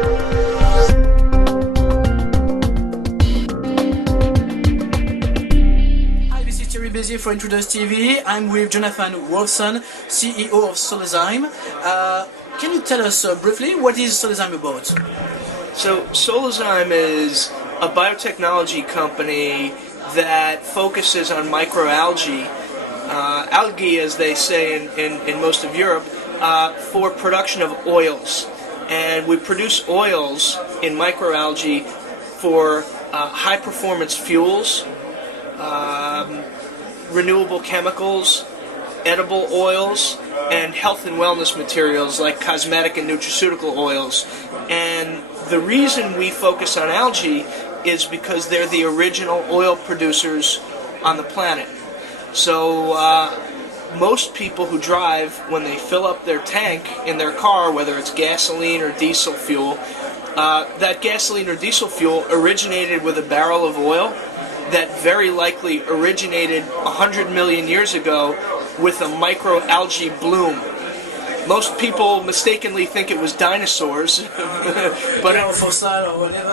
Hi, this is Thierry Bézier for Intruders TV. I'm with Jonathan Wolfson, CEO of Solazyme. Can you tell us briefly what is Solazyme about? So Solazyme is a biotechnology company that focuses on microalgae, algae as they say in most of Europe, for production of oils. And we produce oils in microalgae for high-performance fuels, renewable chemicals, edible oils, and health and wellness materials like cosmetic and nutraceutical oils. And the reason we focus on algae is because they're the original oil producers on the planet. So most people who drive, when they fill up their tank in their car, whether it's gasoline or diesel fuel, that gasoline or diesel fuel originated with a barrel of oil that very likely originated 100 million years ago with a microalgae bloom. Most people mistakenly think it was dinosaurs, but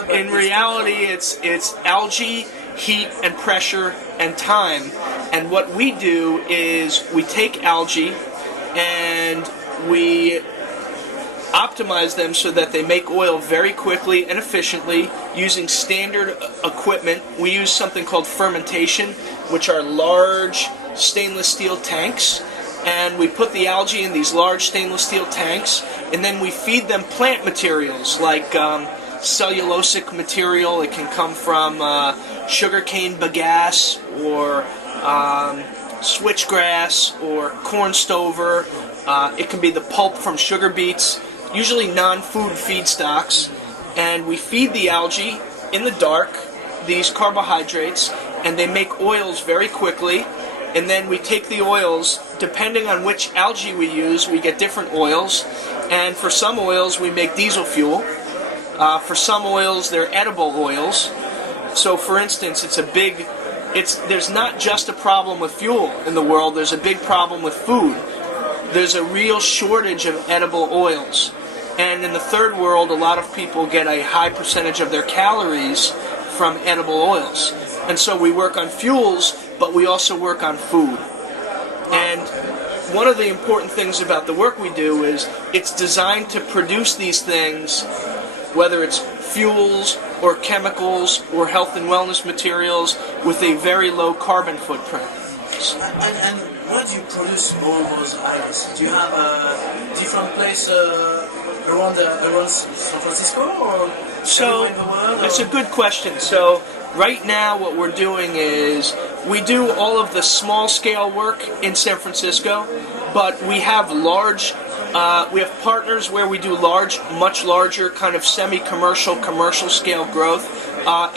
in reality it's algae, heat and pressure and time. And what we do is we take algae and we optimize them so that they make oil very quickly and efficiently using standard equipment. We use something called fermentation, which are large stainless steel tanks, and we put the algae in these large stainless steel tanks, and then we feed them plant materials like cellulosic material. It can come from sugarcane bagasse or switchgrass or corn stover. It can be the pulp from sugar beets, usually non-food feedstocks, and we feed the algae in the dark these carbohydrates, and they make oils very quickly. And then we take the oils, depending on which algae we use, we get different oils. And for some oils, we make diesel fuel. For some oils, they're edible oils. So, for instance, there's not just a problem with fuel in the world, there's a big problem with food. There's a real shortage of edible oils. And in the third world, a lot of people get a high percentage of their calories from edible oils. And so we work on fuels, but we also work on food. And one of the important things about the work we do is it's designed to produce these things, whether it's fuels or chemicals or health and wellness materials, with a very low carbon footprint. And where do you produce all those items? Do you have a different place around San Francisco or so in the world? It's a good question. So right now what we're doing is we do all of the small scale work in San Francisco, but we have we have partners where we do much larger kind of semi-commercial, commercial scale growth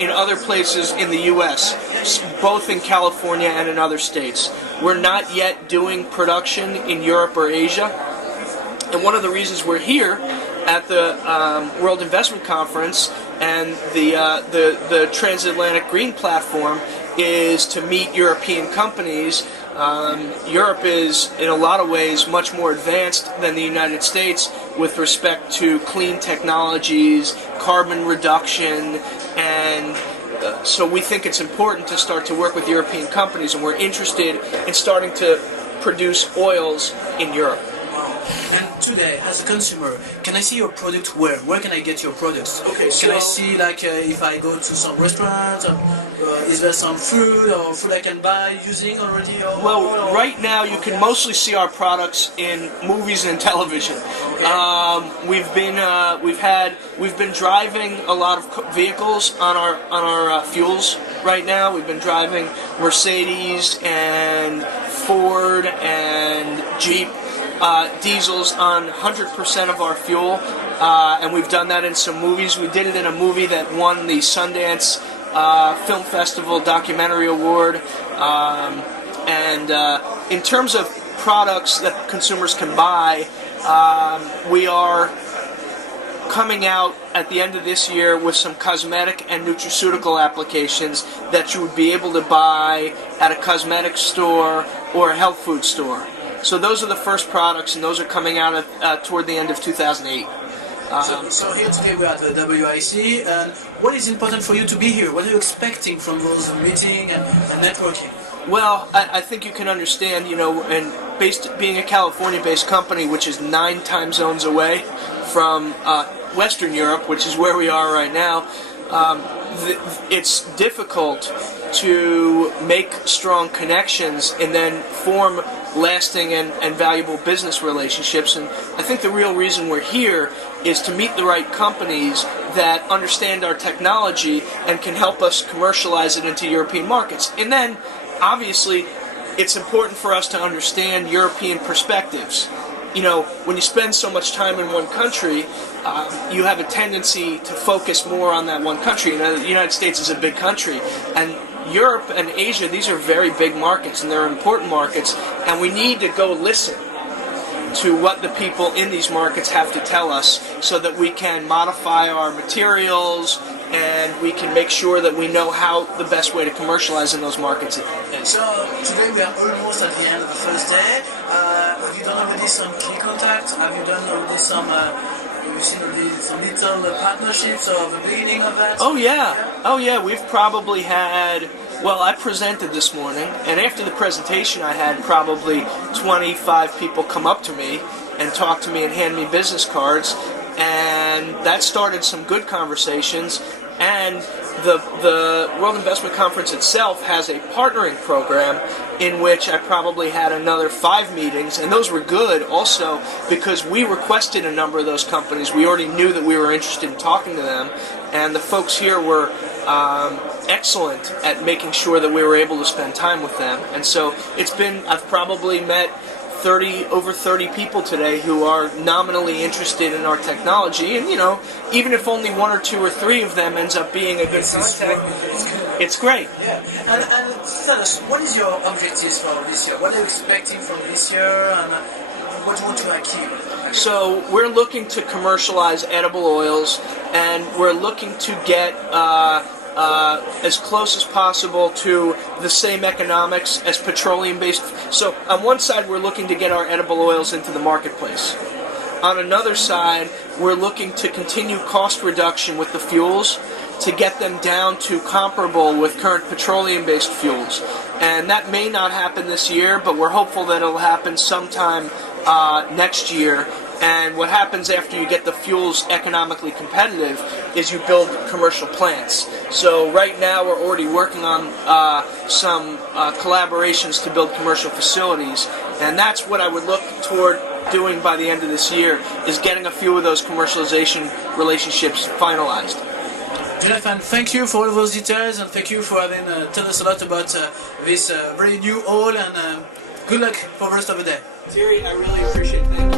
in other places in the U.S., both in California and in other states. We're not yet doing production in Europe or Asia, and one of the reasons we're here at the World Investment Conference and the Transatlantic Green Platform is to meet European companies. Europe is, in a lot of ways, much more advanced than the United States with respect to clean technologies, carbon reduction, and so we think it's important to start to work with European companies, and we're interested in starting to produce oils in Europe. And today, as a consumer, can I see your product where? Where can I get your products? Okay, can I see, like, if I go to some restaurant, is there some food or food I can buy using already? Well, right now you can mostly see our products in movies and television. Okay. We've been driving a lot of vehicles on our fuels right now. We've been driving Mercedes and Ford and Jeep. Diesels on 100% of our fuel, and we've done that in some movies. We did it in a movie that won the Sundance Film Festival Documentary Award. And in terms of products that consumers can buy, we are coming out at the end of this year with some cosmetic and nutraceutical applications that you would be able to buy at a cosmetic store or a health food store. So those are the first products, and those are coming out toward the end of 2008. So here today we are at the WIC, and what is important for you to be here? What are you expecting from those meetings and networking? Well, I think you can understand, and being a California-based company, which is 9 time zones away from Western Europe, which is where we are right now, it's difficult to make strong connections and then form lasting and valuable business relationships. And I think the real reason we're here is to meet the right companies that understand our technology and can help us commercialize it into European markets. And then, obviously, it's important for us to understand European perspectives. When you spend so much time in one country, you have a tendency to focus more on that one country. The United States is a big country, and Europe and Asia, these are very big markets, and they're important markets, and we need to go listen to what the people in these markets have to tell us so that we can modify our materials and we can make sure that we know how the best way to commercialize in those markets is. So today we are almost at the end of the first day. Have you done already some key contacts? Have you done already some little partnerships or the beginning of that? Oh yeah, we've probably had, well, I presented this morning, and after the presentation I had probably 25 people come up to me and talk to me and hand me business cards, and that started some good conversations. And the World Investment Conference itself has a partnering program in which I probably had another 5 meetings, and those were good also because we requested a number of those companies. We already knew that we were interested in talking to them, and the folks here were excellent at making sure that we were able to spend time with them. And so I've probably met over 30 people today who are nominally interested in our technology, and even if only 1 or 2 or 3 of them ends up being a good contact, it's great. Yeah, and tell us, what is your objectives for this year? What are you expecting from this year, and what do you want to achieve? So we're looking to commercialize edible oils, and we're looking to get as close as possible to the same economics as petroleum-based. So on one side, we're looking to get our edible oils into the marketplace. On another side, we're looking to continue cost reduction with the fuels to get them down to comparable with current petroleum-based fuels. And that may not happen this year, but we're hopeful that it'll happen sometime next year. And what happens after you get the fuels economically competitive is you build commercial plants. So right now we're already working on some collaborations to build commercial facilities, and that's what I would look toward doing by the end of this year, is getting a few of those commercialization relationships finalized. Jonathan, thank you for all those details, and thank you for having told us a lot about this very new oil, and good luck for the rest of the day. Thierry, I really appreciate it. Thank you.